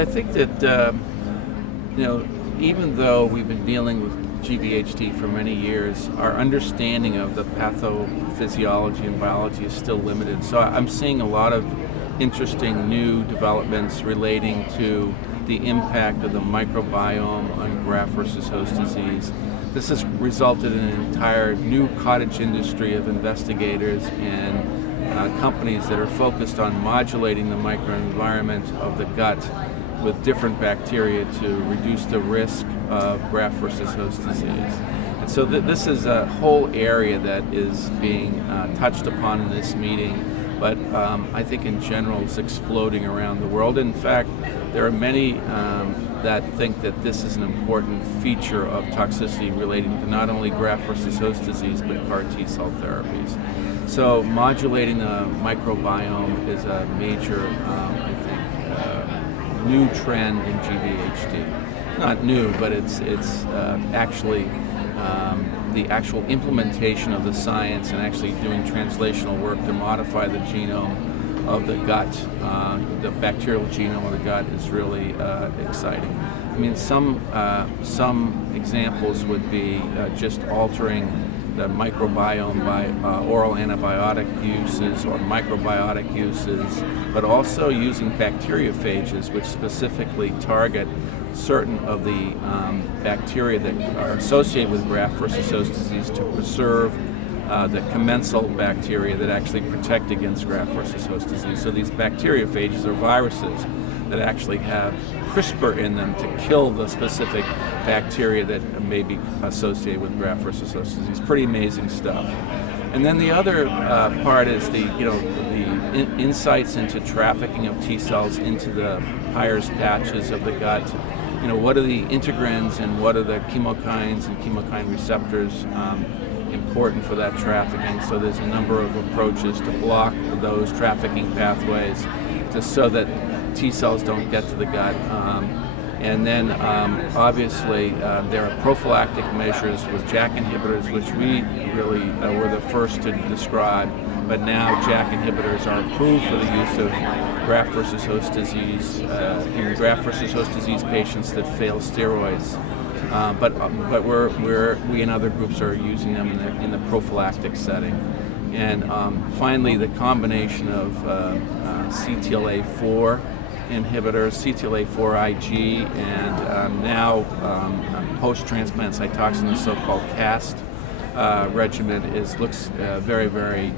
I think that even though we've been dealing with GVHD for many years, our understanding of the pathophysiology and biology is still limited. So I'm seeing a lot of interesting new developments relating to the impact of the microbiome on graft-versus-host-disease. This has resulted in an entire new cottage industry of investigators and companies that are focused on modulating the microenvironment of the gut with different bacteria to reduce the risk of graft-versus-host-disease. And so this is a whole area that is being touched upon in this meeting, but I think in general it's exploding around the world. In fact, there are many that think that this is an important feature of toxicity relating to not only graft-versus-host-disease, but CAR T-cell therapies. So modulating the microbiome is a major, new trend in GVHD. Not new, but it's actually the actual implementation of the science and actually doing translational work to modify the genome of the gut, the bacterial genome of the gut is really exciting. I mean, some examples would be just altering the microbiome by oral antibiotic uses or microbiotic uses, but also using bacteriophages, which specifically target certain of the bacteria that are associated with graft-versus-host-disease to preserve the commensal bacteria that actually protect against graft-versus-host-disease. So these bacteriophages are viruses that actually have CRISPR in them to kill the specific bacteria that may be associated with graft-versus-host-disease. Pretty amazing stuff. And then the other part is the insights into trafficking of T cells into the Peyer's patches of the gut. What are the integrins and what are the chemokines and chemokine receptors important for that trafficking? So there's a number of approaches to block those trafficking pathways just so that T cells don't get to the gut. And then obviously there are prophylactic measures with JAK inhibitors, which we really were the first to describe, but now JAK inhibitors are approved for the use of graft-versus-host-disease in graft-versus-host-disease patients that fail steroids. But we and other groups are using them in the prophylactic setting. And finally, the combination of CTLA-4 inhibitors, CTLA-4 Ig, and now post-transplant cytoxin, the so-called CAST regimen looks very, very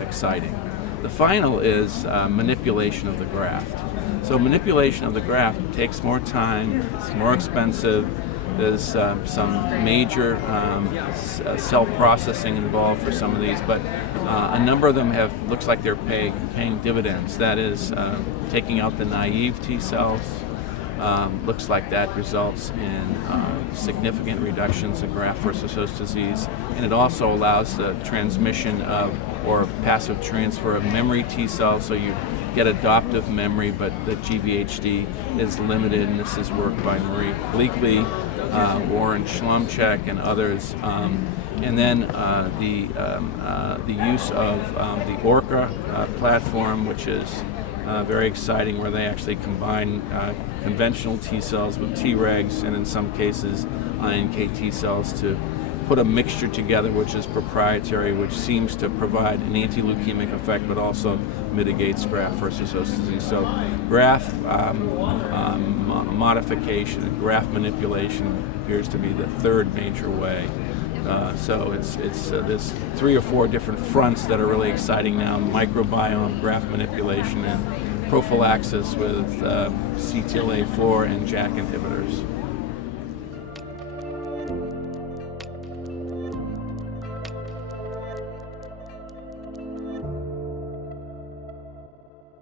exciting. The final is manipulation of the graft. So manipulation of the graft takes more time, it's more expensive. There's some major cell processing involved for some of these, but a number of them looks like they're paying dividends. That is, taking out the naive T cells. Looks like that results in significant reductions in graft-versus-host-disease, and it also allows the transmission of or passive transfer of memory T cells, so you get adoptive memory, but the GVHD is limited, and this is work by Marie Bleakley, Warren Schlumchek, and others. And then the use of the ORCA platform, which is very exciting, where they actually combine conventional T cells with Tregs, and in some cases iNK T cells to put a mixture together which is proprietary, which seems to provide an anti-leukemic effect but also mitigates graft-versus-host-disease. So graft modification and graft manipulation appears to be the third major way. So there's 3 or 4 different fronts that are really exciting now: microbiome, graft manipulation, and prophylaxis with CTLA-4 and JAK inhibitors.